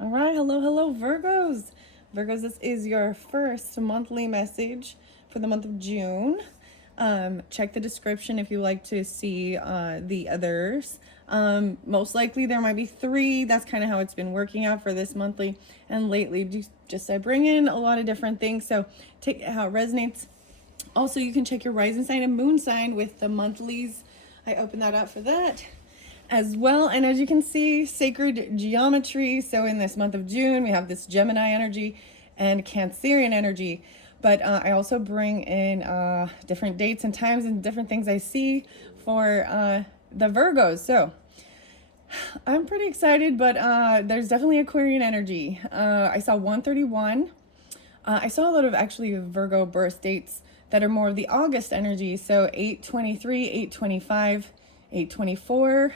All right, hello, Virgos. Virgos, this is your first monthly message for the month of June. Check the description if you like to see the others. Most likely there might be three. That's kind of how it's been working out for this monthly. And lately, just I bring in a lot of different things. So take how it resonates. Also, you can check your rising sign and moon sign with the monthlies. I open that up for that as well. And as you can see, sacred geometry. So in this month of June, we have this Gemini energy and Cancerian energy. But I also bring in different dates and times and different things I see for the Virgos. So I'm pretty excited, but there's definitely Aquarian energy. I saw 131. I saw a lot of actually Virgo birth dates that are more of the August energy. So 8/23, 8/25, 8/24.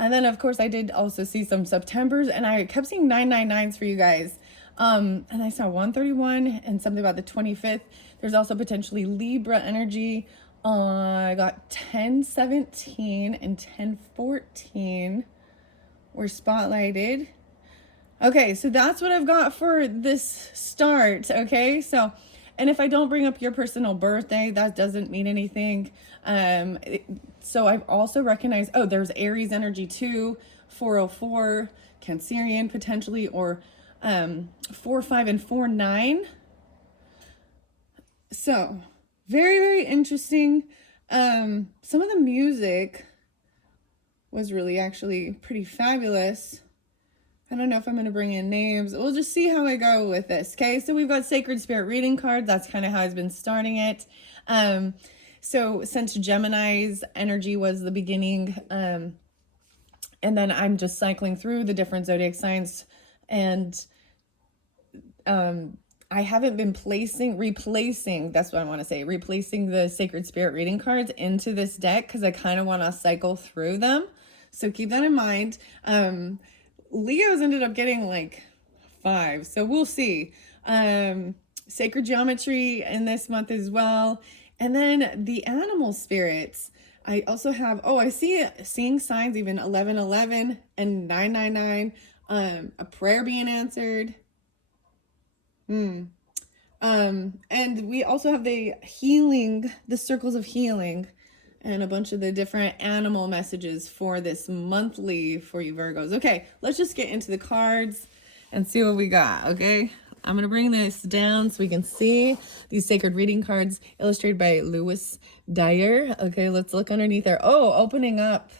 And then, of course, I did also see some Septembers, and I kept seeing 999s for you guys. And I saw 131 and something about the 25th. There's also potentially Libra energy. I got 10/17 and 10/14 were spotlighted. Okay, so that's what I've got for this start, okay? So, and if I don't bring up your personal birthday, that doesn't mean anything. So I've also recognized, oh, there's Aries energy too, 404, Cancerian potentially, or 4/5 and 4/9. So, very interesting. Some of the music was really actually pretty fabulous. I don't know if I'm going to bring in names. We'll just see how I go with this. Okay, so we've got Sacred Spirit reading cards. That's kind of how I've been starting it. So since Gemini's energy was the beginning, and then I'm just cycling through the different zodiac signs, and I haven't been replacing, that's what I want to say, replacing the Sacred Spirit reading cards into this deck because I kind of want to cycle through them. So keep that in mind. Leo's ended up getting like 5, so we'll see. Sacred geometry in this month as well. And then the animal spirits. I also have, I seeing signs, even 1111 and 999, a prayer being answered. And we also have the circles of healing, and a bunch of the different animal messages for this monthly for you Virgos. Okay, let's just get into the cards and see what we got, okay? I'm going to bring this down so we can see these sacred reading cards illustrated by Lewis Dyer. Okay, let's look underneath there. Oh, opening up.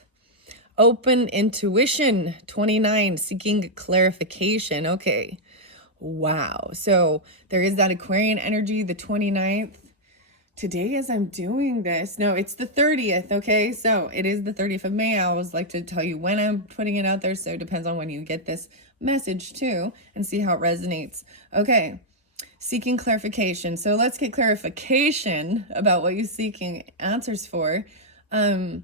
Open intuition, 29, seeking clarification. Okay. Wow. So there is that Aquarian energy, the 29th. Today as I'm doing this, no, it's the 30th, okay? So it is the 30th of May. I always like to tell you when I'm putting it out there, so it depends on when you get this message too, and see how it resonates. Okay, seeking clarification. So let's get clarification about what you're seeking answers for. I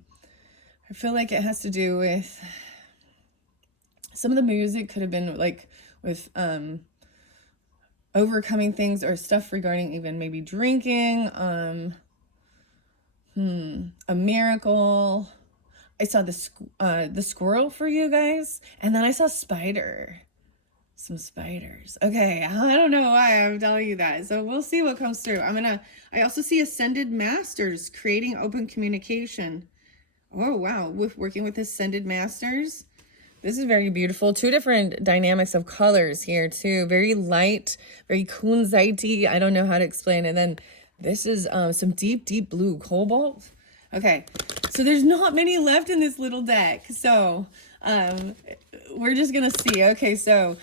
feel like it has to do with some of the music could have been like with overcoming things or stuff regarding even maybe drinking, a miracle. I saw the squirrel for you guys, and then I saw some spiders. Okay, I don't know why I'm telling you that, so we'll see what comes through. I also see ascended masters, creating open communication. Oh wow, with working with ascended masters. This is very beautiful. 2 different dynamics of colors here too. Very light, very kunzite. I don't know how to explain it. And then this is some deep blue cobalt. Okay, so there's not many left in this little deck. So we're just going to see. Okay, so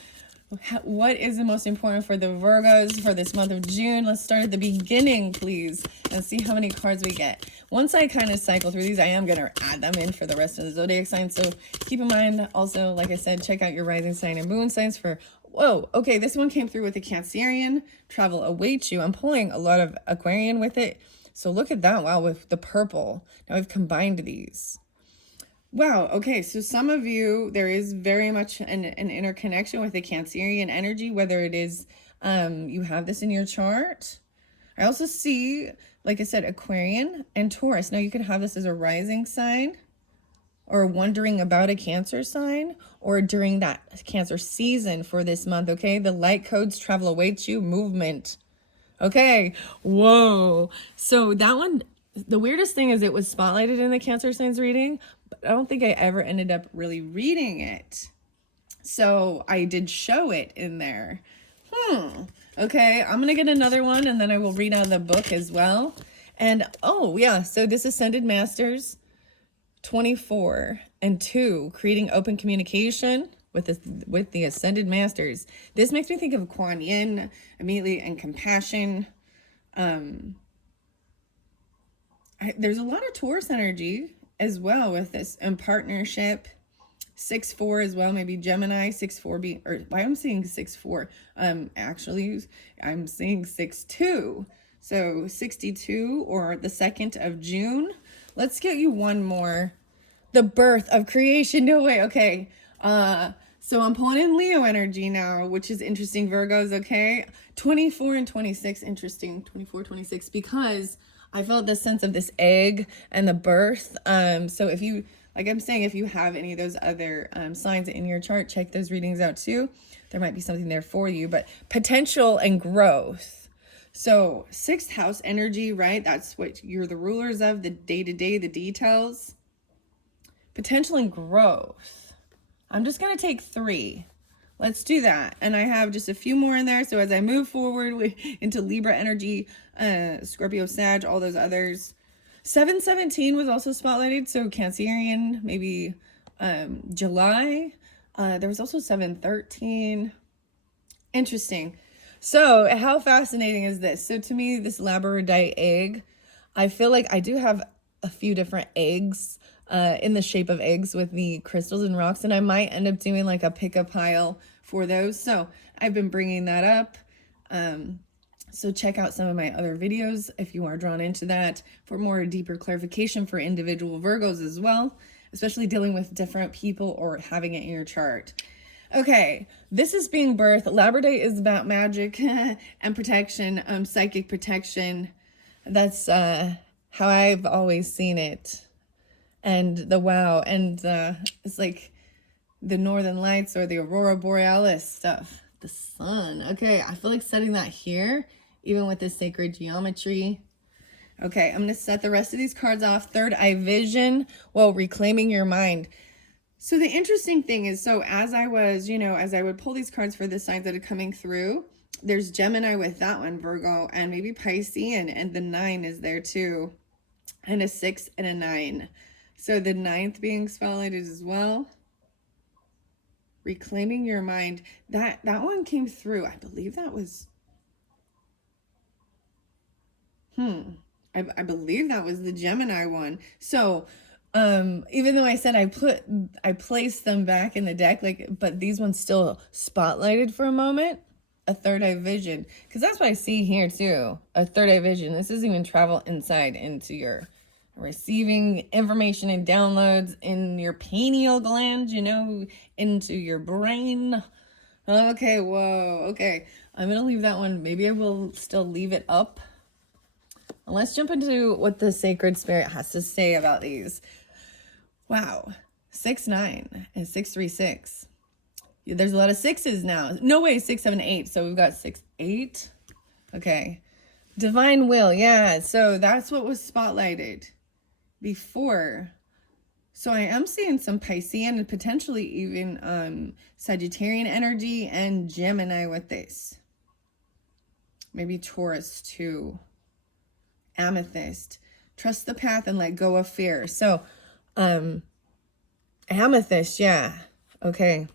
what is the most important for the Virgos for this month of June? Let's start at the beginning, please, and see how many cards we get. Once I kind of cycle through these, I am going to add them in for the rest of the zodiac signs. So keep in mind also, like I said, check out your rising sign and moon signs for, whoa, okay, this one came through with the Cancerian, travel awaits you. I'm pulling a lot of Aquarian with it. So look at that, wow, with the purple. Now we've combined these. Wow, okay, so some of you, there is very much an interconnection with the Cancerian energy, whether it is you have this in your chart. I also see, like I said, Aquarian and Taurus. Now you could have this as a rising sign. or wondering about a Cancer sign, or during that Cancer season for this month, okay? The light codes travel awaits you, movement. Okay, whoa. So that one, the weirdest thing is it was spotlighted in the Cancer signs reading, but I don't think I ever ended up really reading it. So I did show it in there. Okay, I'm gonna get another one and then I will read out the book as well. And oh yeah, so this Ascended Masters 24 and 2, creating open communication with the Ascended Masters. This makes me think of Kuan Yin immediately, and compassion. There's a lot of Taurus energy as well with this, and partnership. 6-4 as well, maybe Gemini. 6-4 being, or why I'm saying 6-4, actually I'm saying 6-2, so 62, or the 2nd of June. Let's get you one more. The birth of creation. No way. Okay, so I'm pulling in Leo energy now, which is interesting, Virgos. Okay, 24 and 26, interesting. 24, 26, because I felt the sense of this egg and the birth. So if you, like I'm saying, if you have any of those other signs in your chart, check those readings out too. There might be something there for you. But potential and growth. So 6th house energy, right? That's what you're the rulers of, the day-to-day, the details. Potential and growth. I'm just going to take 3. Let's do that. And I have just a few more in there. So as I move forward into Libra energy, Scorpio, Sag, all those others. 717 was also spotlighted. So Cancerian, maybe July. There was also 713. Interesting. So how fascinating is this? So to me, this labradorite egg, I feel like I do have a few different eggs in the shape of eggs with the crystals and rocks, and I might end up doing like a pick-a pile for those. So I've been bringing that up. So check out some of my other videos if you are drawn into that for more deeper clarification for individual Virgos as well, especially dealing with different people or having it in your chart. Okay, this is being birthed. Labradorite is about magic and protection, psychic protection. That's how I've always seen it. And the wow, and it's like the Northern Lights or the Aurora Borealis stuff. The sun. Okay, I feel like setting that here, even with this sacred geometry. Okay, I'm going to set the rest of these cards off. Third eye vision. Well, reclaiming your mind. So the interesting thing is, so as I was, as I would pull these cards for the signs that are coming through, there's Gemini with that one, Virgo, and maybe Piscean, and the 9 is there too, and a 6 and a 9. So the 9th being spotlighted as well. Reclaiming your mind. That one came through. I believe that was, I believe that was the Gemini one. So even though I said I placed them back in the deck, but these ones still spotlighted for a moment. A third eye vision, because that's what I see here too. A third eye vision. This doesn't even travel inside into your receiving information and downloads in your pineal gland, into your brain. Okay, whoa. Okay, I'm gonna leave that one. Maybe I will still leave it up. Let's jump into what the sacred spirit has to say about these. Wow, 6-9 and 6-3-6. There's a lot of 6s now. No way, 6, 7, 8. So we've got 6, 8. Okay, divine will. Yeah, so that's what was spotlighted before. So I am seeing some Piscean and potentially even Sagittarian energy and Gemini with this. Maybe Taurus too. Amethyst. Trust the path and let go of fear. So Amethyst, yeah. Okay.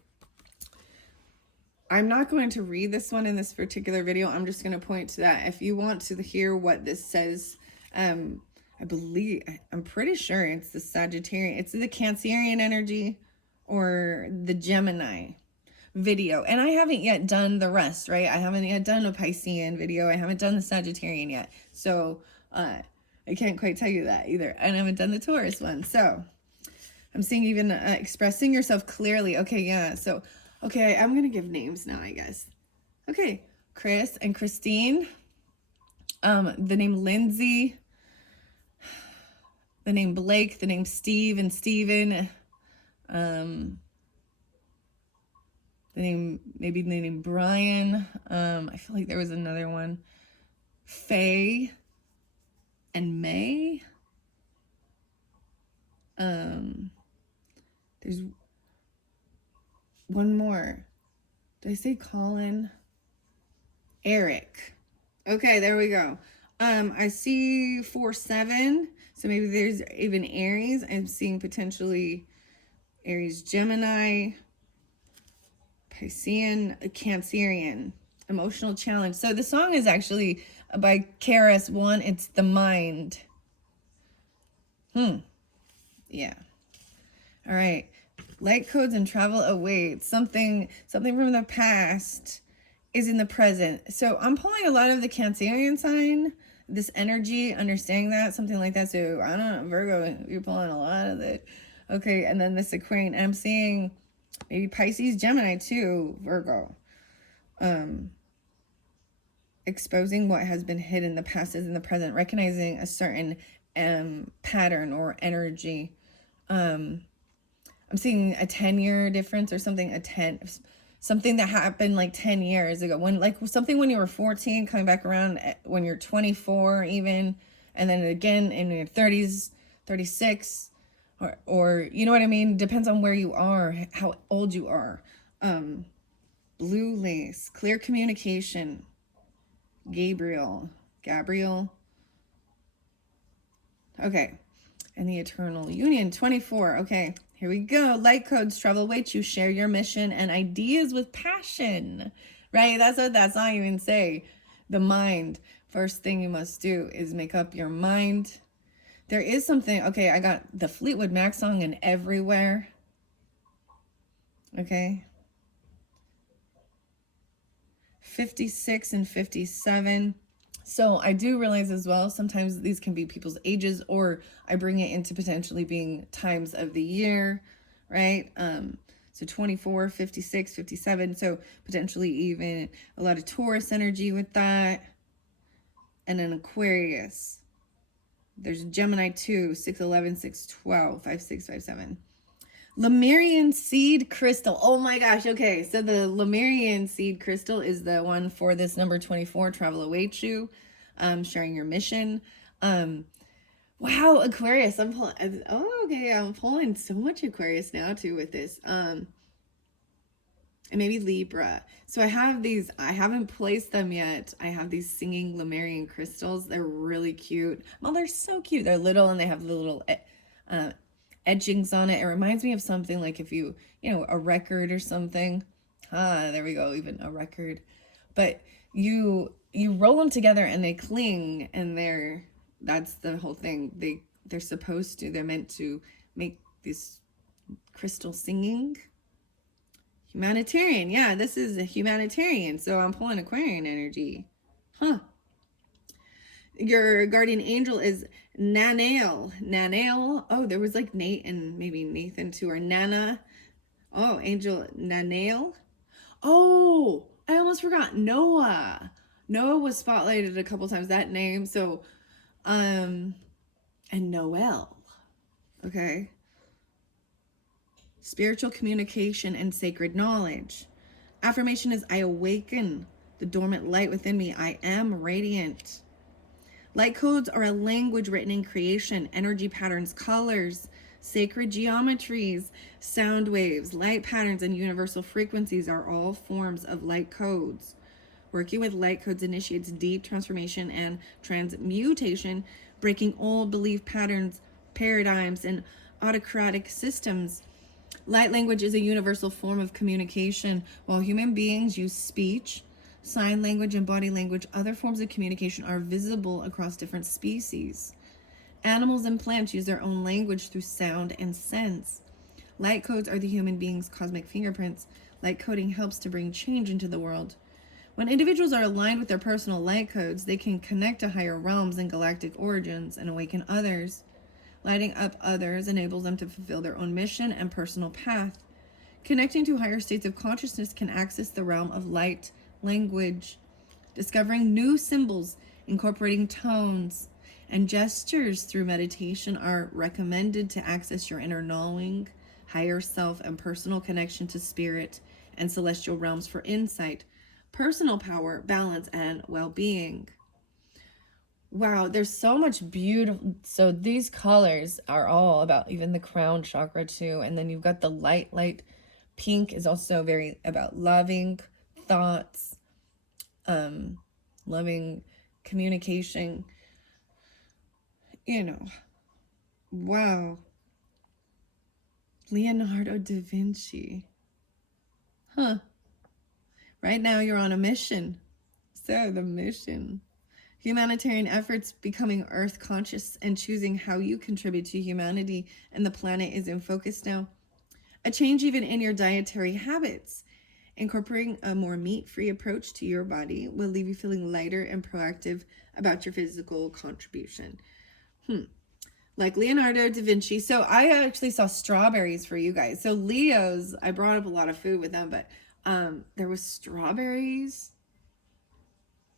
I'm not going to read this one in this particular video. I'm just going to point to that. If you want to hear what this says, I'm pretty sure it's the Sagittarian. It's the Cancerian energy or the Gemini video. And I haven't yet done the rest, right? I haven't yet done a Piscean video. I haven't done the Sagittarian yet. So I can't quite tell you that either. And I haven't done the Taurus one. So I'm seeing even expressing yourself clearly. Okay, yeah. So, okay, I'm going to give names now, I guess. Okay, Chris and Christine. The name Lindsay. the name Blake, the name Steve and Steven, maybe the name Brian. I feel like there was another one. Faye and May. There's one more. Did I say Colin? Eric. Okay, there we go. I see 4-7. So maybe there's even Aries. I'm seeing potentially Aries, Gemini, Piscean, Cancerian. Emotional challenge. So the song is actually by KRS-One. It's The Mind. Yeah. All right. Light codes and travel awaits. Something from the past is in the present. So I'm pulling a lot of the Cancerian sign, this energy, understanding that, something like that. So I don't know, Virgo, you're pulling a lot of it. Okay, and then this Aquarian. I'm seeing maybe Pisces, Gemini too, Virgo. Exposing what has been hidden, the past is in the present, recognizing a certain pattern or energy. I'm seeing a 10-year difference or something, something that happened like 10 years ago, when like something when you were 14 coming back around when you're 24 even, and then again in your 30s, 36, or you know what I mean? Depends on where you are, how old you are. Blue lace, clear communication, Gabriel. Okay. And the eternal union, 24. Okay, here we go. Light codes, travel awaits you. Share your mission and ideas with passion. Right? That's what that song even say. The mind. First thing you must do is make up your mind. There is something. Okay, I got the Fleetwood Mac song and Everywhere. Okay. 56 and 57. So I do realize as well, sometimes these can be people's ages, or I bring it into potentially being times of the year, right? So 24, 56, 57. So potentially even a lot of Taurus energy with that. And an Aquarius. There's Gemini 2, 611, 612, 5657. Lemurian seed crystal. Oh my gosh. Okay. So the Lemurian seed crystal is the one for this number 24, travel awaits you, sharing your mission. Wow. Aquarius. I'm pulling. Oh, okay. I'm pulling so much Aquarius now too with this. And maybe Libra. So I have these, I haven't placed them yet. I have these singing Lemurian crystals. They're really cute. Oh, they're so cute. They're little and they have the little, etchings on it. It reminds me of something like if you know, a record or something. There we go, even a record. But you roll them together and they cling, and that's the whole thing. They're meant to make this crystal singing. Humanitarian. Yeah, this is a humanitarian. So I'm pulling Aquarian energy. Your guardian angel is Nanael. Oh, there was like Nate and maybe Nathan too, or Nana. Oh, angel Nanael. Oh, I almost forgot Noah. Noah was spotlighted a couple times, that name. So, and Noel. Okay. Spiritual communication and sacred knowledge. Affirmation is I awaken the dormant light within me. I am radiant. Light codes are a language written in creation, energy patterns, colors, sacred geometries, sound waves, light patterns, and universal frequencies are all forms of light codes. Working with light codes initiates deep transformation and transmutation, breaking old belief patterns, paradigms, and autocratic systems. Light language is a universal form of communication. While human beings use speech, sign language, and body language, other forms of communication are visible across different species. Animals and plants use their own language through sound and sense. Light codes are the human being's cosmic fingerprints. Light coding helps to bring change into the world. When individuals are aligned with their personal light codes, they can connect to higher realms and galactic origins and awaken others. Lighting up others enables them to fulfill their own mission and personal path. Connecting to higher states of consciousness can access the realm of light language, discovering new symbols, incorporating tones, And gestures through meditation are recommended to access your inner knowing, higher self, and personal connection to spirit and celestial realms for insight, personal power, balance, and well-being. Wow, there's so much beautiful. So these colors are all about even the crown chakra too. And then you've got the light pink is also very about loving thoughts, loving communication, you know. Wow. Leonardo da Vinci. Huh. Right now you're on a mission. So the mission. Humanitarian efforts becoming earth conscious and choosing how you contribute to humanity and the planet is in focus now. A change even in your dietary habits. Incorporating a more meat-free approach to your body will leave you feeling lighter and proactive about your physical contribution. Like Leonardo da Vinci. So I actually saw strawberries for you guys. So Leos, I brought up a lot of food with them, but there was strawberries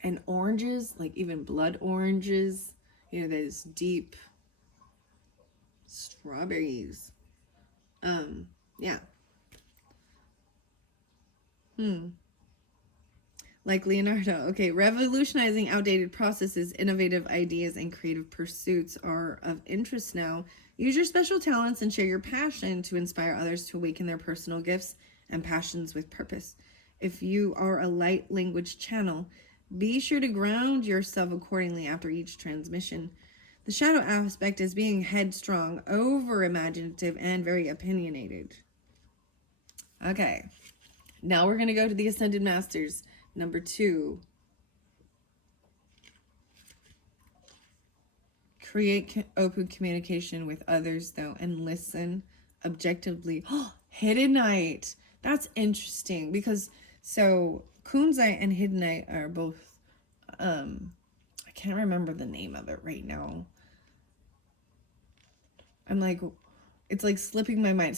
and oranges, like even blood oranges. You know, those deep strawberries. Yeah. Like Leonardo. Okay, revolutionizing outdated processes, innovative ideas, and creative pursuits are of interest now. Use your special talents and share your passion to inspire others to awaken their personal gifts and passions with purpose. If you are a light language channel, be sure to ground yourself accordingly after each transmission. The shadow aspect is being headstrong, over imaginative, and very opinionated. Okay, now we're going to go to the Ascended Masters. Number 2. Create open communication with others, though, and listen objectively. Hidden Night. That's interesting because so Kunzite and Hidden Night are both. I can't remember the name of it right now. I'm like, it's like slipping my mind.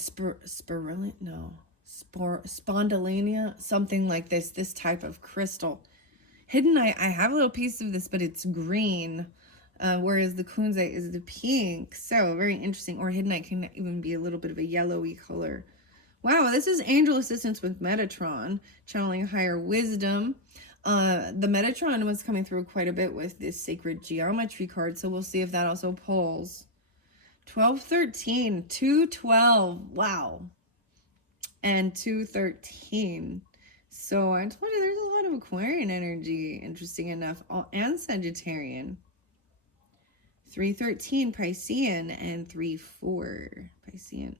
Spondylania, something like this. This type of crystal. Hidden Night, I have a little piece of this, but it's green, whereas the kunzite is the pink. So very interesting. Or Hidden Night can even be a little bit of a yellowy color. Wow, this is Angel Assistance with Metatron, channeling higher wisdom. The Metatron was coming through quite a bit with this Sacred Geometry card, so we'll see if that also pulls. 1213, 212, wow. And 213. So I told you there's a lot of Aquarian energy, interesting enough, and Sagittarian. 313 Piscean and 34 Piscean.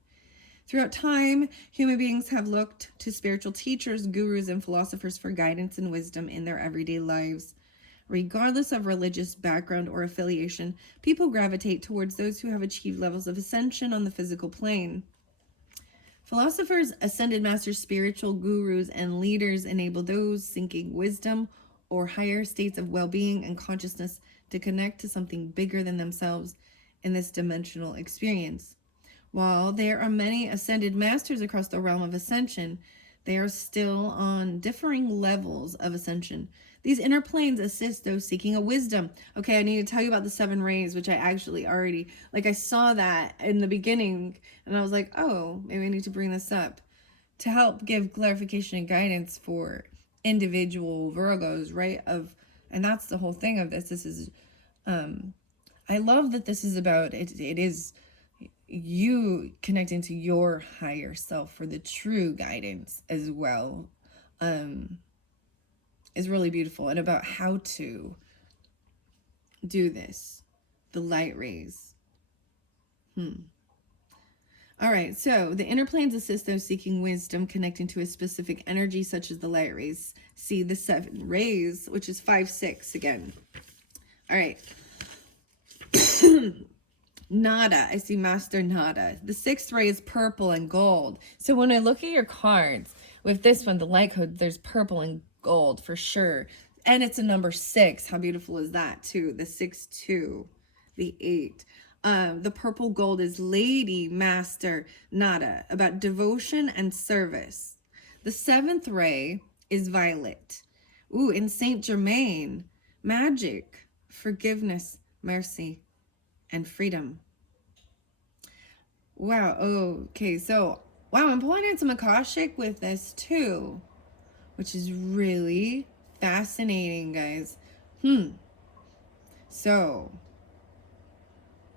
Throughout time, human beings have looked to spiritual teachers, gurus, and philosophers for guidance and wisdom in their everyday lives. Regardless of religious background or affiliation, people gravitate towards those who have achieved levels of ascension on the physical plane. Philosophers, ascended masters, spiritual gurus, and leaders enable those seeking wisdom or higher states of well-being and consciousness to connect to something bigger than themselves in this dimensional experience. While there are many ascended masters across the realm of ascension, they are still on differing levels of ascension. These inner planes assist those seeking a wisdom. Okay, I need to tell you about the 7 rays, which I actually already, I saw that in the beginning, and I was like, oh, maybe I need to bring this up to help give clarification and guidance for individual Virgos, right? And that's the whole thing of this. This is, I love that this is about, it is you connecting to your higher self for the true guidance as well, is really beautiful, and about how to do this, the light rays. All right, so the inner planes assist those seeking wisdom, connecting to a specific energy such as the light rays. See the 7 rays, which is 5, 6 again. All right. Nada. I see Master Nada. The 6th ray is purple and gold. So when I look at your cards, with this one, the light code, there's purple and gold for sure. And it's a number 6. How beautiful is that too? The 6, 2, the 8. The purple gold is Lady Master Nada, about devotion and service. The 7th ray is violet. Ooh, in Saint Germain, magic, forgiveness, mercy, and freedom. Wow. Okay. So, wow, I'm pulling in some Akashic with this too, which is really fascinating, guys. So,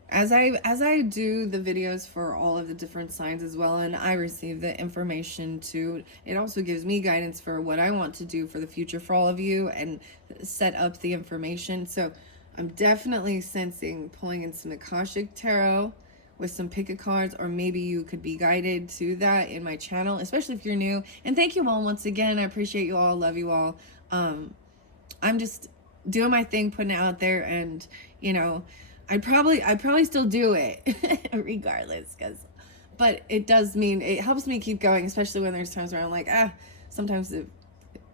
as I do the videos for all of the different signs as well, and I receive the information too, it also gives me guidance for what I want to do for the future for all of you and set up the information. So I'm definitely sensing pulling in some Akashic Tarot with some pick a cards, or maybe you could be guided to that in my channel, especially if you're new. And thank you all once again. I appreciate you all, love you all. I'm just doing my thing, putting it out there, and I'd probably still do it regardless, but it does mean, it helps me keep going, especially when there's times where I'm like, sometimes it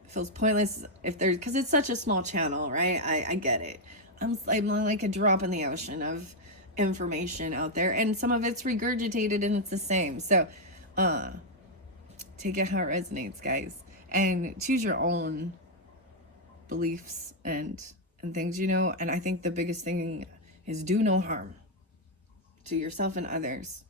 feels pointless because it's such a small channel, right? I get it. I'm like a drop in the ocean of information out there, and some of it's regurgitated and it's the same. So take it how it resonates, guys, and choose your own beliefs and things, and I think the biggest thing is do no harm to yourself and others.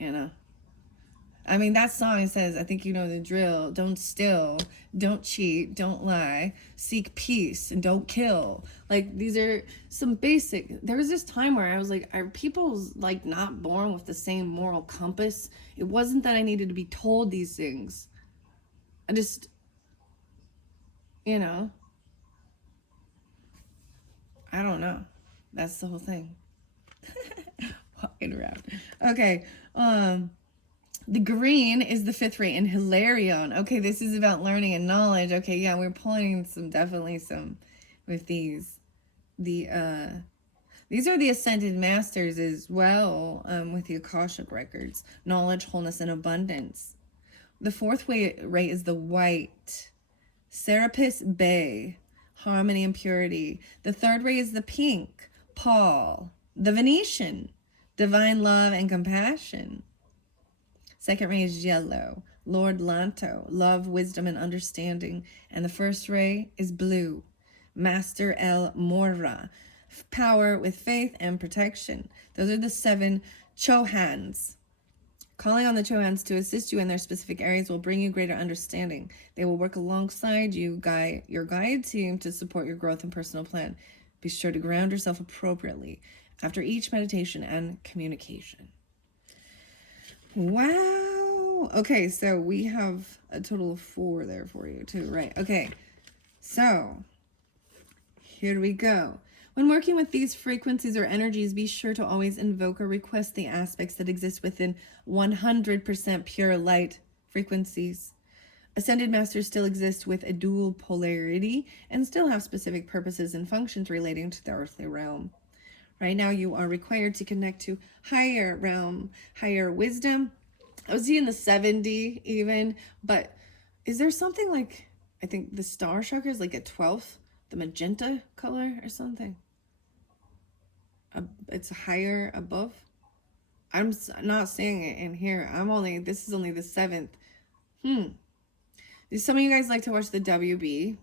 I mean, that song says, I think you know the drill: don't steal, don't cheat, don't lie, seek peace, and don't kill. Like, these are some basic. There was this time where I was like, are people like not born with the same moral compass? It wasn't that I needed to be told these things. I just, I don't know. That's the whole thing. Walking around. Okay. The green is the 5th ray in Hilarion. Okay, this is about learning and knowledge. Okay, yeah, we're pulling definitely some with these. These are the Ascended Masters as well, with the Akashic Records. Knowledge, wholeness, and abundance. The 4th ray is the white. Serapis Bay. Harmony and purity. The 3rd ray is the pink. Paul. The Venetian. Divine love and compassion. 2nd ray is yellow. Lord Lanto. Love, wisdom, and understanding. And the 1st ray is blue. Master El Morra. Power with faith and protection. Those are the 7 Chohans. Calling on the Chohans to assist you in their specific areas will bring you greater understanding. They will work alongside your guide team to support your growth and personal plan. Be sure to ground yourself appropriately after each meditation and communication. Wow. Okay, so we have a total of 4 there for you too, right? Okay, so here we go. When working with these frequencies or energies, be sure to always invoke or request the aspects that exist within 100% pure light frequencies. Ascended Masters still exist with a dual polarity and still have specific purposes and functions relating to the earthly realm. Right now, you are required to connect to higher realm, higher wisdom. I was seeing the 70 even, but is there something like, I think the star chakra is like a 12th, the magenta color or something? It's higher above. I'm not seeing it in here. This is only the 7th. Some of you guys like to watch the WB,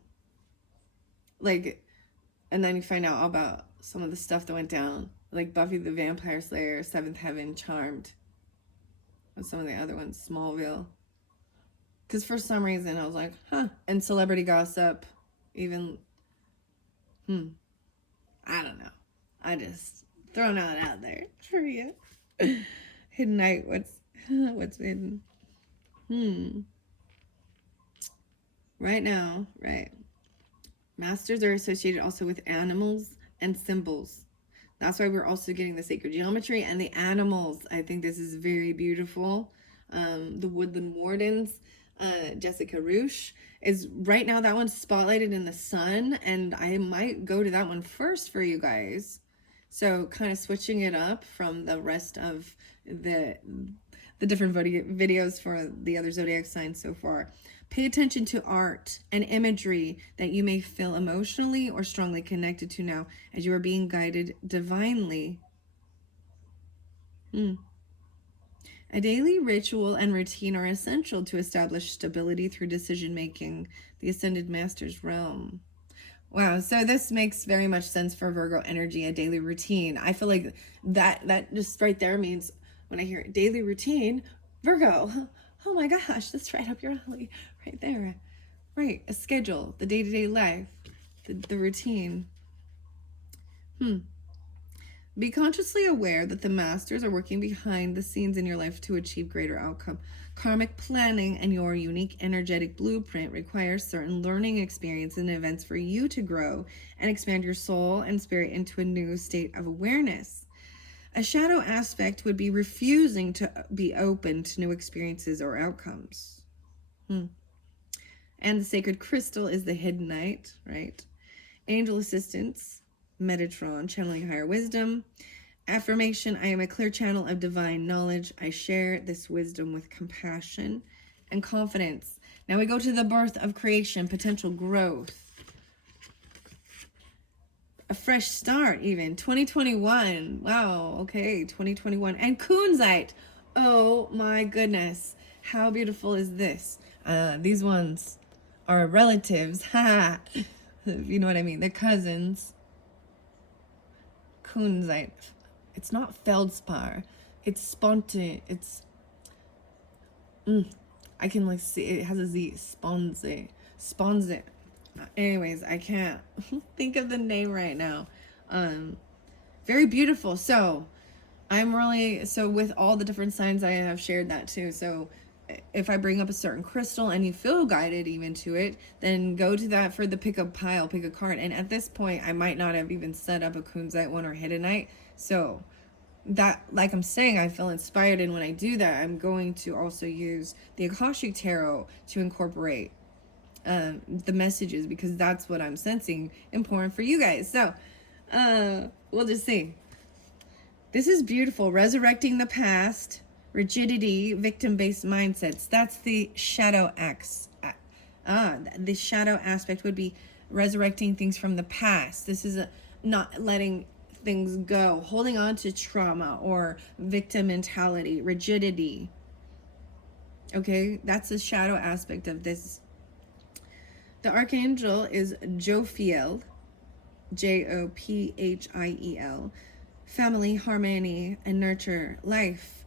and then you find out about some of the stuff that went down, like Buffy the Vampire Slayer, 7th Heaven, Charmed, and some of the other ones, Smallville. Because for some reason I was like, and celebrity gossip, even, I don't know. I just throwing it out there for you. Hidden night, what's hidden? Right now, right. Masters are associated also with animals and symbols. That's why we're also getting the sacred geometry and the animals. I think this is very beautiful. The Woodland Wardens, Jessica Roosh, is right now, that one's spotlighted in the sun, and I might go to that one first for you guys. So kind of switching it up from the rest of the different videos for the other zodiac signs so far. Pay attention to art and imagery that you may feel emotionally or strongly connected to now as you are being guided divinely. A daily ritual and routine are essential to establish stability through decision making, the Ascended Master's realm. Wow, so this makes very much sense for Virgo energy, a daily routine. I feel like that just right there means when I hear daily routine, Virgo, oh my gosh, that's right up your alley, right there. Right, a schedule, the day-to-day life, the routine. Be consciously aware that the masters are working behind the scenes in your life to achieve greater outcome. Karmic planning and your unique energetic blueprint requires certain learning experience and events for you to grow and expand your soul and spirit into a new state of awareness. A shadow aspect would be refusing to be open to new experiences or outcomes. And the sacred crystal is the hidden knight, right? Angel assistance, Metatron, channeling higher wisdom. Affirmation, I am a clear channel of divine knowledge. I share this wisdom with compassion and confidence. Now we go to the birth of creation, potential growth. A fresh start even, 2021. Wow, okay, 2021. And Kunzite. Oh my goodness. How beautiful is this? These ones are relatives. Ha! You know what I mean? They're cousins. Kunzite. It's not feldspar. It's sponte. It's I can like see it has a Z. Sponze. Anyways, I can't think of the name right now. Very beautiful. So I'm really with all the different signs I have shared that too. So if I bring up a certain crystal and you feel guided even to it, then go to that for the pickup pile, pick a card. And at this point, I might not have even set up a Kunzite one or Hiddenite. So that, like I'm saying, I feel inspired. And when I do that, I'm going to also use the Akashic Tarot to incorporate the messages, because that's what I'm sensing important for you guys. So we'll just see. This is beautiful. Resurrecting the past, rigidity, victim-based mindsets. That's the shadow acts. The shadow aspect would be resurrecting things from the past. This is not letting things go, holding on to trauma or victim mentality, rigidity. Okay, that's the shadow aspect of this. The archangel is Jophiel, Jophiel. Family, harmony, and nurture life.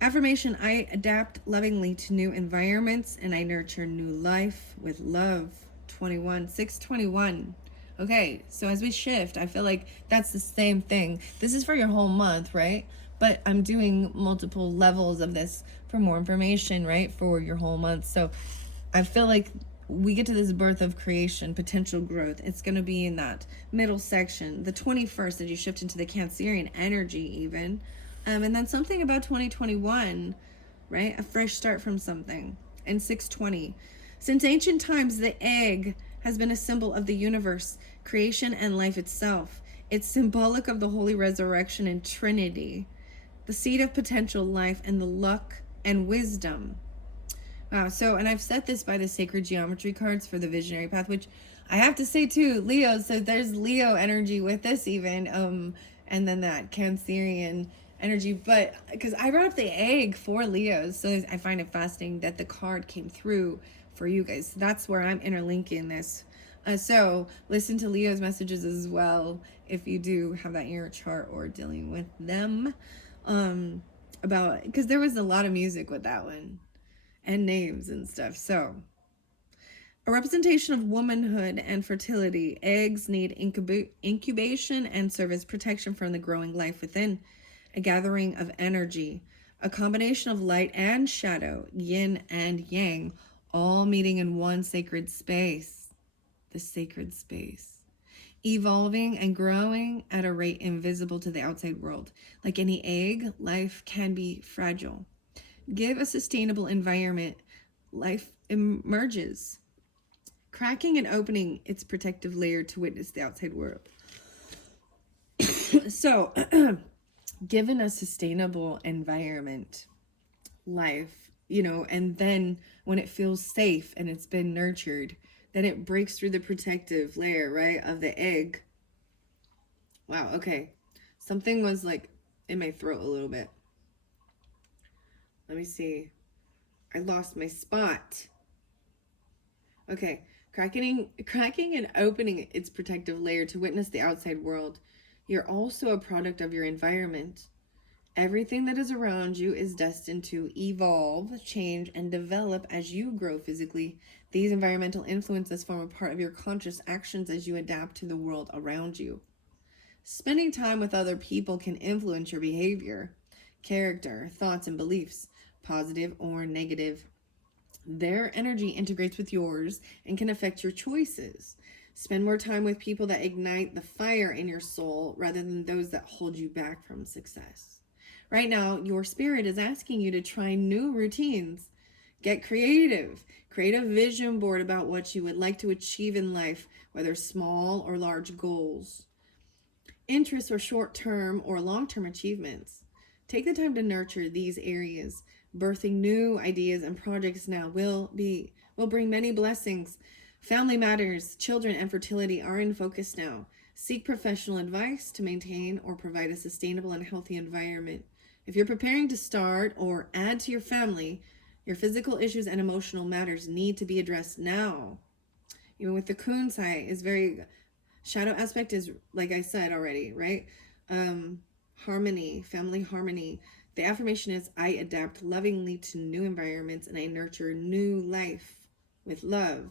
Affirmation, I adapt lovingly to new environments and I nurture new life with love. 621. Okay, so as we shift, I feel like that's the same thing. This is for your whole month, right? But I'm doing multiple levels of this for more information, right? For your whole month. So I feel like we get to this birth of creation, potential growth. It's going to be in that middle section, the 21st, as you shift into the Cancerian energy even. And then something about 2021, right? A fresh start from something. And 620. Since ancient times, the egg has been a symbol of the universe, creation, and life itself. It's symbolic of the holy resurrection and Trinity, the seed of potential life, and the luck and wisdom. Wow, so, and I've set this by the sacred geometry cards for the visionary path, which I have to say too, Leo, so there's Leo energy with this even, and then that Cancerian energy, but because I brought up the egg for Leos, so I find it fascinating that the card came through for you guys. So that's where I'm interlinking this. So listen to Leo's messages as well if you do have that in your chart or dealing with them, about, because there was a lot of music with that one and names and stuff. So a representation of womanhood and fertility. Eggs need incubation and serve as protection from the growing life within. A gathering of energy, a combination of light and shadow, yin and yang, all meeting in one sacred space. The sacred space. Evolving and growing at a rate invisible to the outside world. Like any egg, life can be fragile. Give a sustainable environment, life emerges, cracking and opening its protective layer to witness the outside world. So, given a sustainable environment, life, and then when it feels safe and it's been nurtured, then it breaks through the protective layer, right, of the egg. Wow, okay. Something was like in my throat a little bit. Let me see. I lost my spot. Okay. Cracking and opening its protective layer to witness the outside world. You're also a product of your environment. Everything that is around you is destined to evolve, change, and develop as you grow physically. These environmental influences form a part of your conscious actions as you adapt to the world around you. Spending time with other people can influence your behavior, character, thoughts, and beliefs, positive or negative. Their energy integrates with yours and can affect your choices. Spend more time with people that ignite the fire in your soul rather than those that hold you back from success. Right now, your spirit is asking you to try new routines. Get creative. Create a vision board about what you would like to achieve in life, whether small or large goals, interests, or short term or long term achievements. Take the time to nurture these areas. Birthing new ideas and projects now will bring many blessings. Family matters, children, and fertility are in focus now. Seek professional advice to maintain or provide a sustainable and healthy environment. If you're preparing to start or add to your family, your physical issues and emotional matters need to be addressed now. Even with the Kunsai is very shadow aspect is, like I said already, right? Harmony, family harmony. The affirmation is, I adapt lovingly to new environments and I nurture new life with love.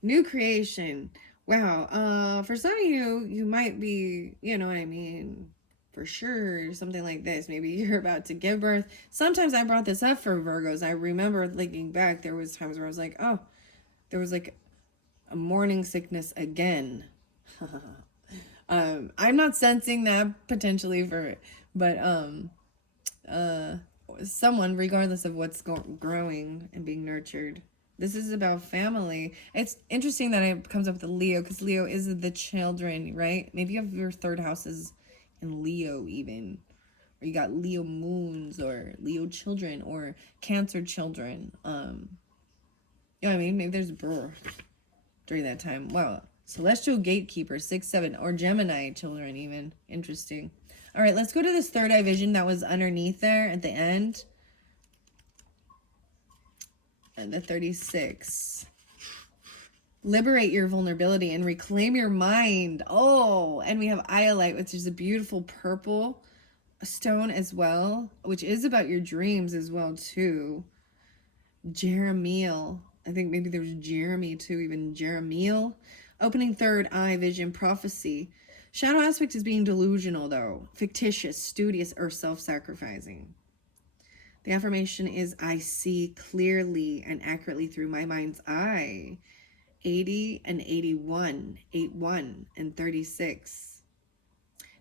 New creation. Wow. For some of you, you might be, you know what I mean, for sure, something like this. Maybe you're about to give birth. Sometimes I brought this up for Virgos. I remember looking back, there was times where I was like, oh, there was like a morning sickness again. I'm not sensing that potentially but someone, regardless of what's growing and being nurtured. This is about family. It's interesting that it comes up with Leo because Leo is the children, right? Maybe you have your third houses in Leo even. Or you got Leo moons or Leo children or Cancer children. You know what I mean? Maybe there's birth during that time. Wow. Celestial gatekeeper, 6, 7, or Gemini children even. Interesting. All right, let's go to this third eye vision that was underneath there at the end. And the 36. Liberate your vulnerability and reclaim your mind. Oh, and we have iolite, which is a beautiful purple stone as well, which is about your dreams as well too. Jeremiel. I think maybe there's Jeremy too, even Jeremiel. Opening third eye vision prophecy. Shadow aspect is being delusional though, fictitious, studious, or self-sacrificing. The affirmation is, I see clearly and accurately through my mind's eye. 80 and 81, 81 and 36.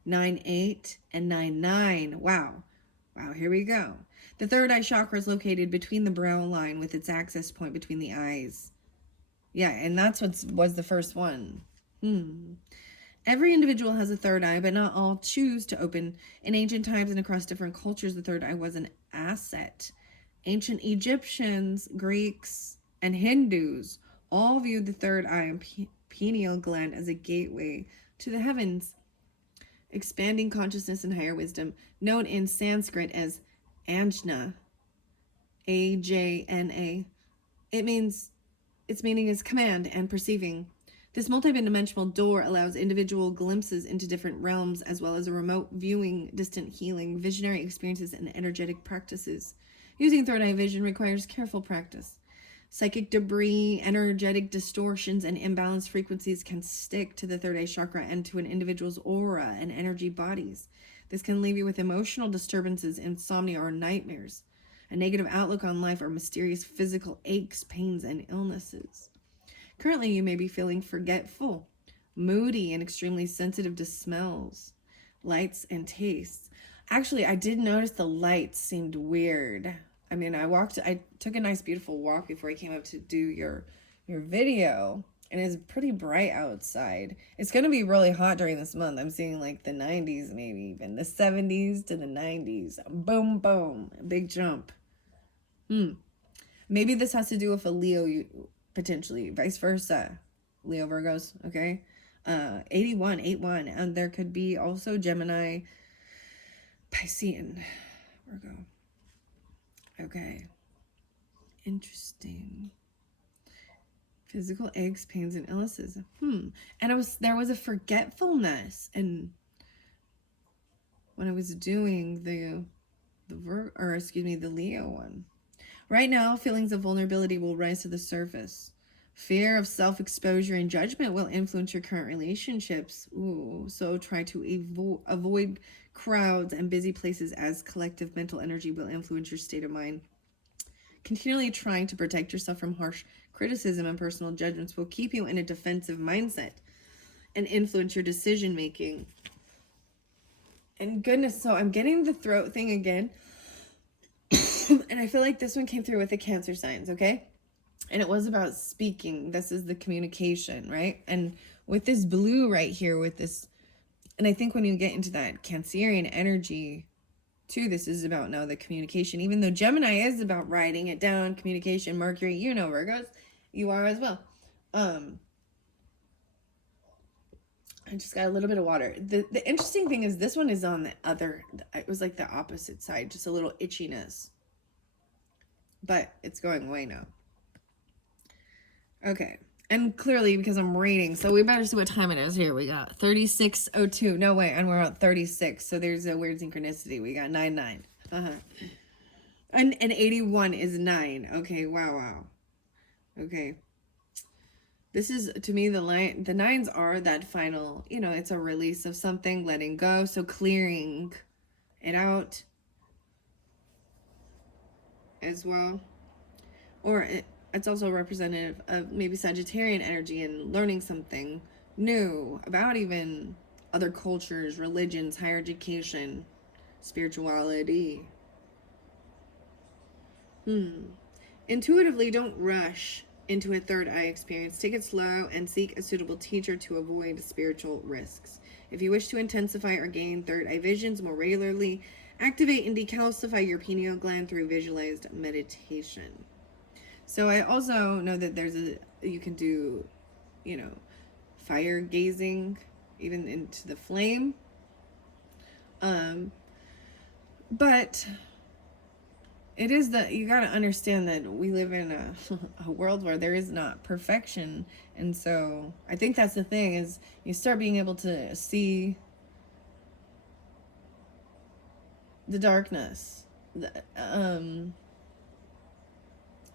98 and 99. Wow. Wow, here we go. The third eye chakra is located between the brow line with its access point between the eyes. Yeah, and that's what was the first one. Every individual has a third eye, but not all choose to open. In ancient times and across different cultures, the third eye was an asset. Ancient Egyptians, Greeks, and Hindus all viewed the third eye and pineal gland as a gateway to the heavens, expanding consciousness and higher wisdom, known in Sanskrit as Ajna, Ajna. Its meaning is command and perceiving. This multidimensional door allows individual glimpses into different realms, as well as a remote viewing, distant healing, visionary experiences, and energetic practices. Using third eye vision requires careful practice. Psychic debris, energetic distortions, and imbalanced frequencies can stick to the third eye chakra and to an individual's aura and energy bodies. This can leave you with emotional disturbances, insomnia, or nightmares, a negative outlook on life, or mysterious physical aches, pains, and illnesses. Currently, you may be feeling forgetful, moody, and extremely sensitive to smells, lights, and tastes. Actually, I did notice the lights seemed weird. I mean, I took a nice, beautiful walk before I came up to do your video, and it's pretty bright outside. It's going to be really hot during this month. I'm seeing like the 90s, maybe even the 70s to the 90s. Boom, boom, big jump. Maybe this has to do with a Leo, potentially, vice versa. Leo Virgos, okay? 81, 81, and there could be also Gemini, Piscean, Virgo. Okay. Interesting. Physical aches, pains, and illnesses. And there was a forgetfulness, and when I was doing the Leo one. Right now, feelings of vulnerability will rise to the surface. Fear of self-exposure and judgment will influence your current relationships. Ooh, so try to avoid crowds and busy places, as collective mental energy will influence your state of mind. Continually trying to protect yourself from harsh criticism and personal judgments will keep you in a defensive mindset and influence your decision making. And goodness, so I'm getting the throat thing again. And I feel like this one came through with the Cancer signs, okay? And it was about speaking. This is the communication, right? And with this blue right here, with this, and I think when you get into that Cancerian energy too, this is about now the communication. Even though Gemini is about writing it down, communication, Mercury, you know, Virgos, you are as well. I just got a little bit of water. The interesting thing is this one is on the other, it was like the opposite side, just a little itchiness. But it's going away now. Okay. And clearly because I'm reading, so we better see what time it is here. We got 36:02. No way, and we're at 36. So there's a weird synchronicity. We got 99. And 81 is 9. Okay, wow. Okay. This is, to me, the nines are that final, you know, it's a release of something, letting go. So clearing it out as well. Or it's also representative of maybe Sagittarian energy and learning something new about even other cultures, religions, higher education, spirituality. Intuitively, don't rush into a third eye experience. Take it slow and seek a suitable teacher to avoid spiritual risks. If you wish to intensify or gain third eye visions more regularly, activate and decalcify your pineal gland through visualized meditation. So I also know that you can do, you know, fire gazing even into the flame. But it is you got to understand that we live in a world where there is not perfection. And so I think that's the thing, is you start being able to see the darkness,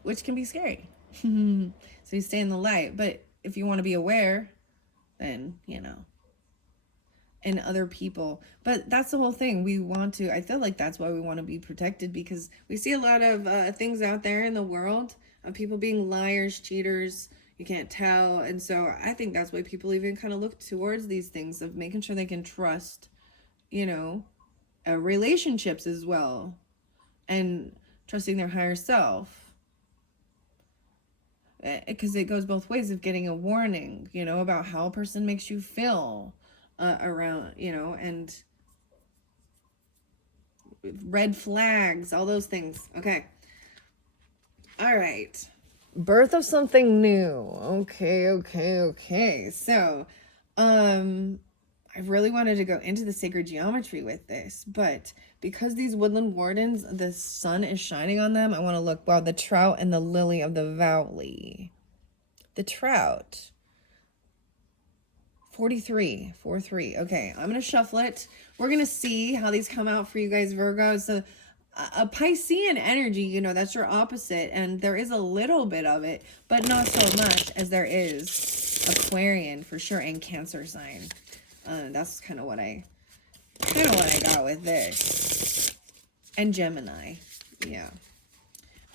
which can be scary. So you stay in the light. But if you want to be aware, then, you know, and other people. But that's the whole thing. I feel like that's why we want to be protected, because we see a lot of things out there in the world of people being liars, cheaters, you can't tell. And so I think that's why people even kind of look towards these things of making sure they can trust, you know, relationships as well, and trusting their higher self. Because it goes both ways of getting a warning, you know, about how a person makes you feel around, you know, and red flags, all those things. Okay. All right. Birth of something new. Okay. So, I really wanted to go into the sacred geometry with this, but because these woodland wardens, the sun is shining on them, I want to look, wow, the trout and the lily of the valley. The trout. 43. Okay, I'm going to shuffle it. We're going to see how these come out for you guys, Virgos. So a Piscean energy, you know, that's your opposite. And there is a little bit of it, but not so much as there is Aquarian for sure, and Cancer sign. That's kind of what I got with this. And Gemini. Yeah.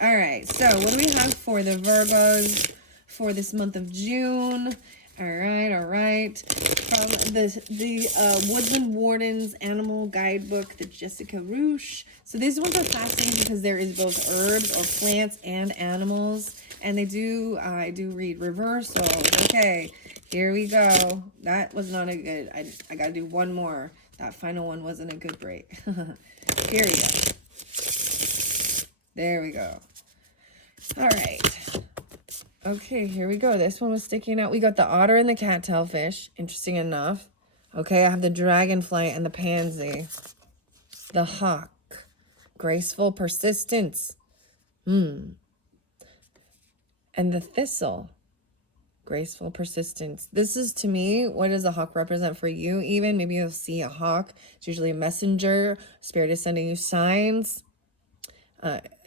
All right. So what do we have for the Virgos for this month of June? All right. From the Woodland Wardens Animal Guidebook, the Jessica Roosh. So these ones are fascinating because there is both herbs or plants and animals. And they do, I do read reversal. Okay, here we go. That was not a good, I got to do one more. That final one wasn't a good break. Here we go. There we go. All right. Okay, here we go. This one was sticking out. We got the otter and the cattailfish. Interesting enough. Okay, I have the dragonfly and the pansy. The hawk. Graceful persistence. And the thistle. graceful persistence. This is, to me, what does a hawk represent for you? Even maybe you'll see a hawk. It's usually a messenger. Spirit is sending you signs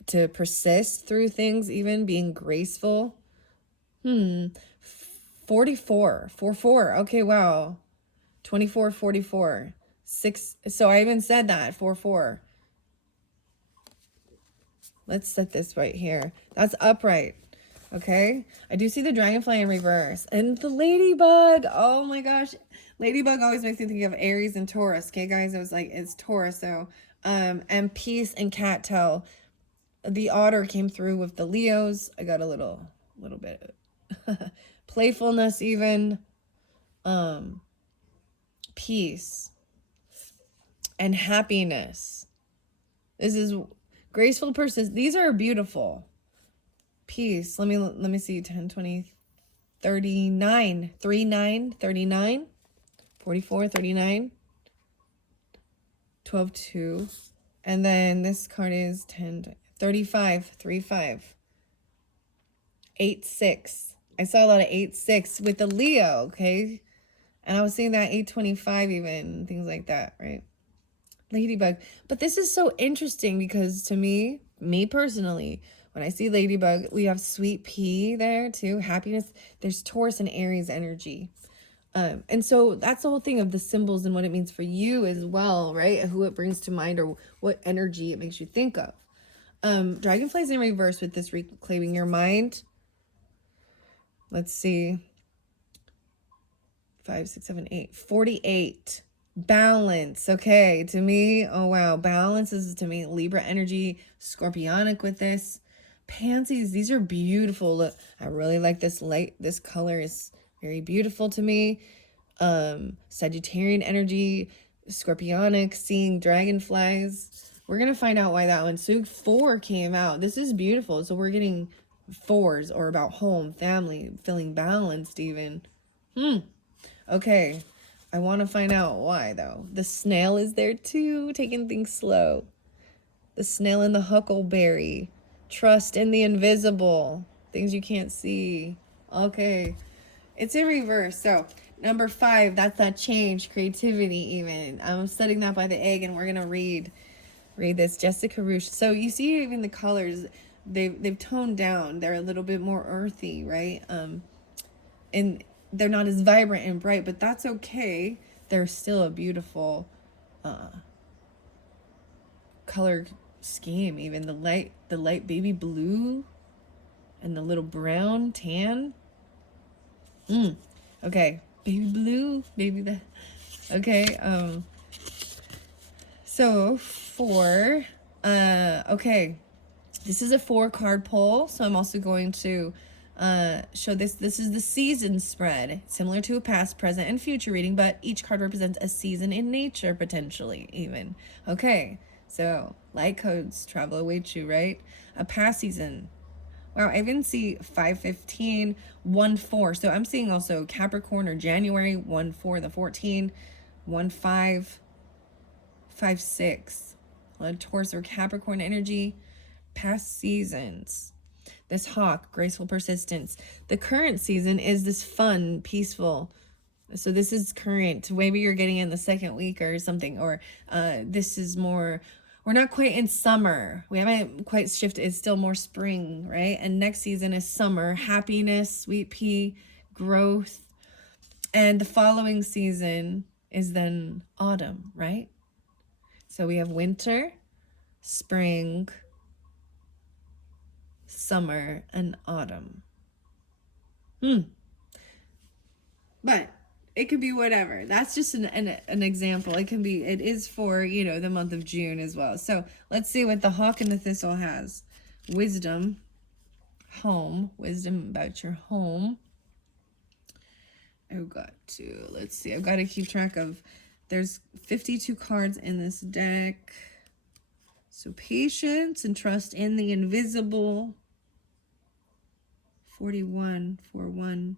to persist through things, even being graceful. 44. 4. Okay, wow. 24, 44. 6. So I even said that. 4. Let's set this right here. That's upright. Okay. I do see the dragonfly in reverse. And the ladybug. Oh my gosh. Ladybug always makes me think of Aries and Taurus. Okay, guys? It was like, it's Taurus. So, and peace and cattail. The otter came through with the Leos. I got a little bit playfulness even. Peace and happiness. This is graceful persistence. These are beautiful. Peace. Let me see. 10, 20, 39. 39, 39. 44, 39. 12, 2. And then this card is 10, 35, 35. 8, 6. I saw a lot of 8, 6 with the Leo, okay? And I was seeing that 825 even, things like that, right? Ladybug. But this is so interesting because to me personally, when I see Ladybug, we have sweet pea there too, happiness. There's Taurus and Aries energy. And so that's the whole thing of the symbols and what it means for you as well, right? Who it brings to mind or what energy it makes you think of. Dragonflies in reverse with this reclaiming your mind. Let's see. 5, 6, 7, 8. 48. Balance. Okay. To me, oh wow. Balance is to me Libra energy. Scorpionic with this. Pansies. These are beautiful. Look, I really like this light. This color is very beautiful to me. Sagittarian energy. Scorpionic. Seeing dragonflies. We're going to find out why that one. So 4 came out. This is beautiful. So we're getting 4s or about home, family, feeling balanced even. Okay, I want to find out why, though. The snail is there, too, taking things slow. The snail and the huckleberry. Trust in the invisible. Things you can't see. Okay, it's in reverse. So, number 5, that's that change, creativity even. I'm setting that by the egg, and we're going to read this. Jessica Roosh. So, you see even the colors, they've toned down. They're a little bit more earthy, right? And they're not as vibrant and bright, but that's okay. They're still a beautiful color scheme. Even the light baby blue and the little brown tan. Okay, baby blue, okay. So 4. Okay, this is a 4 card pull, so I'm also going to show this. This is the season spread, similar to a past, present, and future reading, but each card represents a season in nature, potentially, even. Okay, so light codes, travel awaits you, right? A past season. Wow, I even see 5/15, 1/4. So I'm seeing also Capricorn or January, 1/4, the 14, 1/5, 5/6. A lot of Taurus or Capricorn energy. Past seasons. This hawk, graceful persistence. The current season is this fun, peaceful. So this is current. Maybe you're getting in the second week or something. Or this is more, we're not quite in summer. We haven't quite shifted. It's still more spring, right? And next season is summer. Happiness, sweet pea, growth. And the following season is then autumn, right? So we have winter, spring, summer, and autumn. But it could be whatever. That's just an example. It is for, the month of June as well. So let's see what the hawk and the thistle has. Wisdom, home, wisdom about your home. Let's see. I've got to keep track of, there's 52 cards in this deck. So patience and trust in the invisible. 41, 4-1.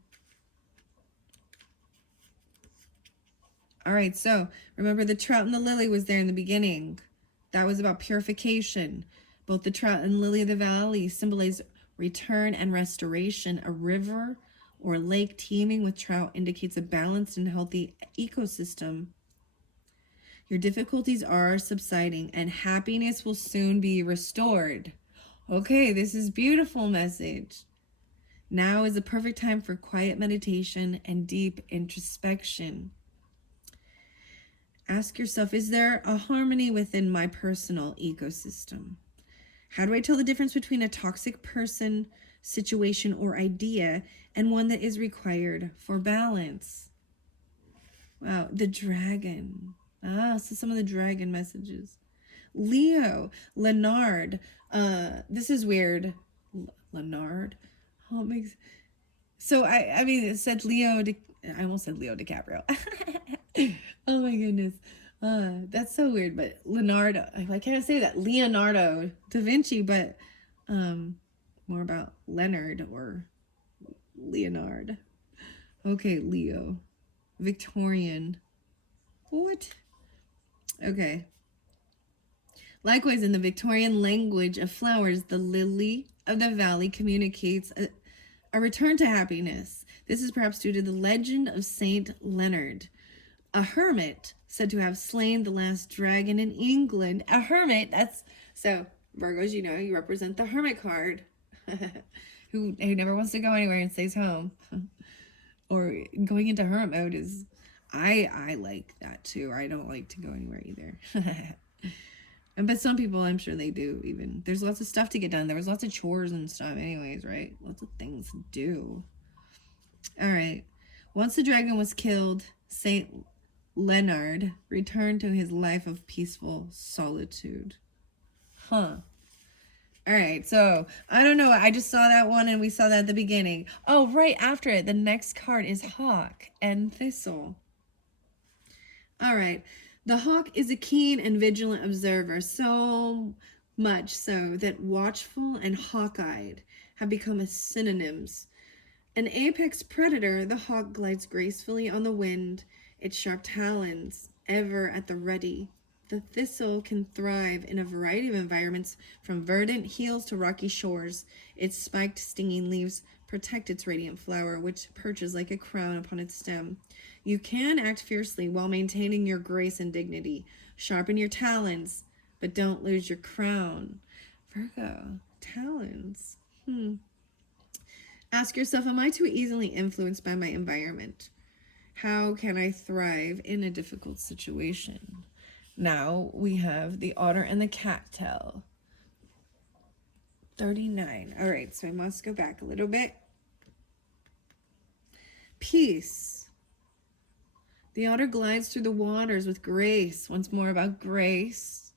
All right, so remember the trout and the lily was there in the beginning. That was about purification. Both the trout and lily of the valley symbolize return and restoration. A river or lake teeming with trout indicates a balanced and healthy ecosystem. Your difficulties are subsiding and happiness will soon be restored. Okay, this is beautiful message. Now is the perfect time for quiet meditation and deep introspection. Ask yourself, is there a harmony within my personal ecosystem? How do I tell the difference between a toxic person, situation, or idea and one that is required for balance? Wow, the dragon. So some of the dragon messages. Leo, Leonard. This is weird. Leonard. Oh, it makes. So I mean, it said Leo. I almost said Leo DiCaprio. Oh my goodness. That's so weird. But Leonardo. I can't say that. Leonardo da Vinci, but more about Leonard or Leonard. Okay, Leo. Victorian. What? Okay. Likewise, in the Victorian language of flowers, the lily of the valley communicates a return to happiness. This is perhaps due to the legend of Saint Leonard, a hermit said to have slain the last dragon in England. A hermit, that's so Virgos, you know, you represent the hermit card. who never wants to go anywhere and stays home. Or going into hermit mode is I like that too. I don't like to go anywhere either. But some people, I'm sure they do even. There's lots of stuff to get done. There was lots of chores and stuff anyways, right? Lots of things to do. All right. Once the dragon was killed, Saint Leonard returned to his life of peaceful solitude. Huh. All right. So, I don't know. I just saw that one and we saw that at the beginning. Oh, right after it, the next card is Hawk and Thistle. All right. The hawk is a keen and vigilant observer, so much so that watchful and hawk-eyed have become synonyms. An apex predator, the hawk glides gracefully on the wind, its sharp talons ever at the ready. The thistle can thrive in a variety of environments, from verdant hills to rocky shores. Its spiked, stinging leaves protect its radiant flower, which perches like a crown upon its stem. You can act fiercely while maintaining your grace and dignity. Sharpen your talons, but don't lose your crown. Virgo, talons. Ask yourself, am I too easily influenced by my environment? How can I thrive in a difficult situation? Now we have the otter and the cattail. 39. All right, so I must go back a little bit. Peace. The otter glides through the waters with grace. Once more about grace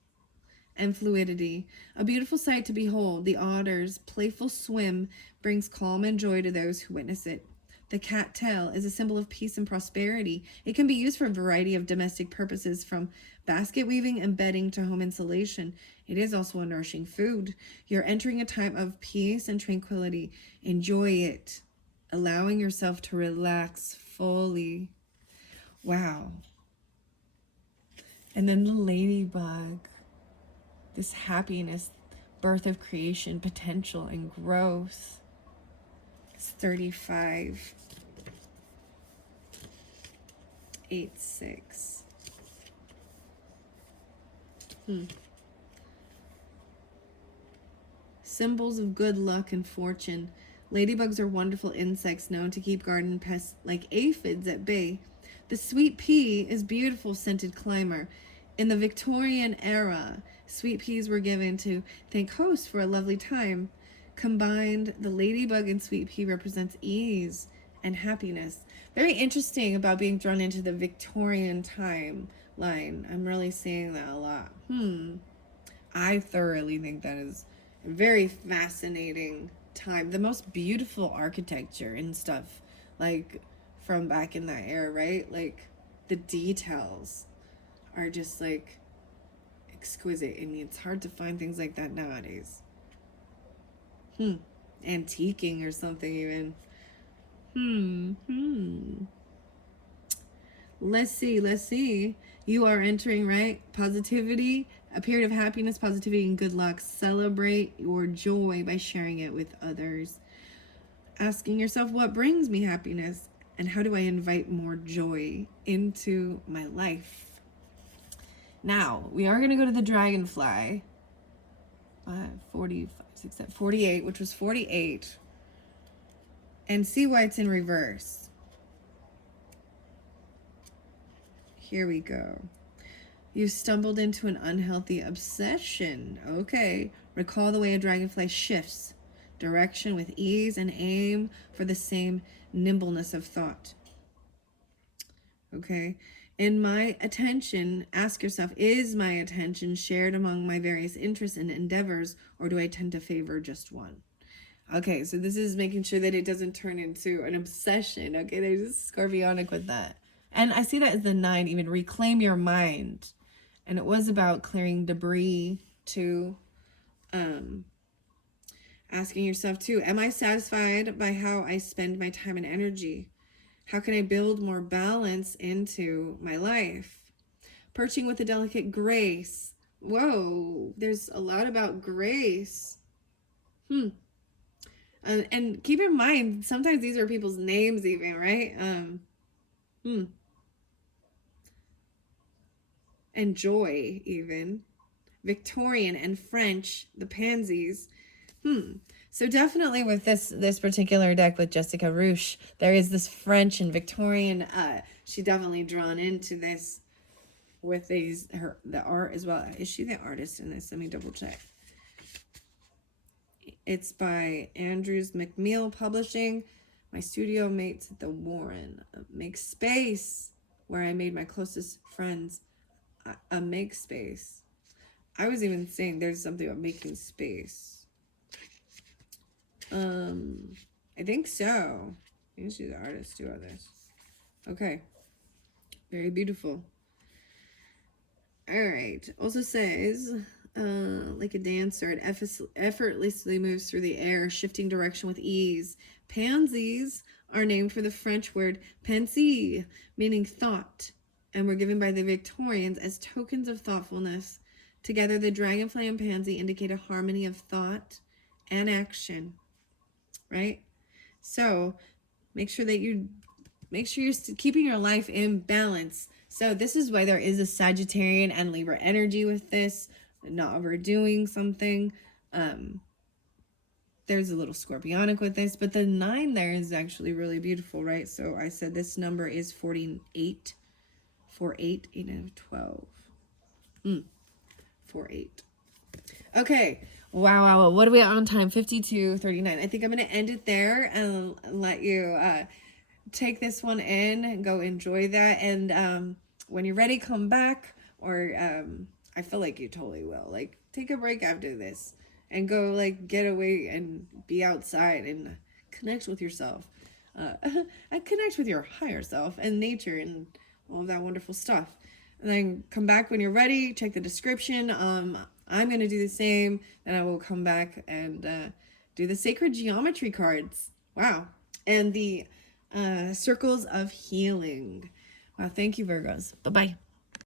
and fluidity. A beautiful sight to behold. The otter's playful swim brings calm and joy to those who witness it. The cattail is a symbol of peace and prosperity. It can be used for a variety of domestic purposes, from basket weaving and bedding to home insulation. It is also a nourishing food. You're entering a time of peace and tranquility. Enjoy it, allowing yourself to relax fully. Wow. And then the ladybug. This happiness, birth of creation, potential, and growth. It's 35. 8-6. Symbols of good luck and fortune. Ladybugs are wonderful insects known to keep garden pests like aphids at bay. The sweet pea is a beautiful scented climber. In the Victorian era, sweet peas were given to thank hosts for a lovely time. Combined, the ladybug and sweet pea represents ease and happiness. Very interesting about being drawn into the Victorian timeline. I'm really seeing that a lot. I thoroughly think that is a very fascinating time. The most beautiful architecture and stuff, like from back in that era, right? Like the details are just like exquisite, and it's hard to find things like that nowadays. Antiquing or something even. Let's see. You are entering, right? Positivity, a period of happiness, positivity, and good luck. Celebrate your joy by sharing it with others. Asking yourself, what brings me happiness? And how do I invite more joy into my life? Now, we are going to go to the dragonfly. 48, which was 48. And see why it's in reverse. Here we go. You stumbled into an unhealthy obsession. Okay. Recall the way a dragonfly shifts direction with ease and aim for the same nimbleness of thought. Okay. In my attention, ask yourself, is my attention shared among my various interests and endeavors, or do I tend to favor just one? Okay, so this is making sure that it doesn't turn into an obsession. Okay, there's a scorpionic with that. And I see that as the 9, even reclaim your mind. And it was about clearing debris too. Asking yourself too, am I satisfied by how I spend my time and energy? How can I build more balance into my life? Perching with a delicate grace. Whoa, there's a lot about grace. And keep in mind, sometimes these are people's names even, right? And joy even. Victorian and French, the pansies. So definitely with this particular deck with Jessica Ruche, there is this French and Victorian. She definitely drawn into this with the art as well. Is she the artist in this? Let me double check. It's by Andrews McMeel Publishing. My studio mates at the Warren. Make space where I made my closest friends. A make space. I was even saying there's something about making space. I think so. I think she's the artist too of this. Okay. Very beautiful. All right. Also says, like a dancer, it effortlessly moves through the air, shifting direction with ease. Pansies are named for the French word pensée, meaning thought, and were given by the Victorians as tokens of thoughtfulness. Together, the dragonfly and pansy indicate a harmony of thought and action, right? So make sure you're keeping your life in balance. So this is why there is a Sagittarian and Libra energy with this, not overdoing something. There's a little scorpionic with this, but the 9 there is actually really beautiful, right? So I said this number is 48. 48, 8 out of 12. 48. Okay. Wow. What are we on time? 52:39. I think I'm going to end it there and let you take this one in and go enjoy that. And when you're ready, come back. Or I feel like you totally will. Like, take a break after this and go, like, get away and be outside and connect with yourself. And connect with your higher self and nature and all of that wonderful stuff. And then come back when you're ready. Check the description. I'm going to do the same. Then I will come back and do the sacred geometry cards. Wow. And the circles of healing. Wow. Thank you, Virgos. Bye-bye.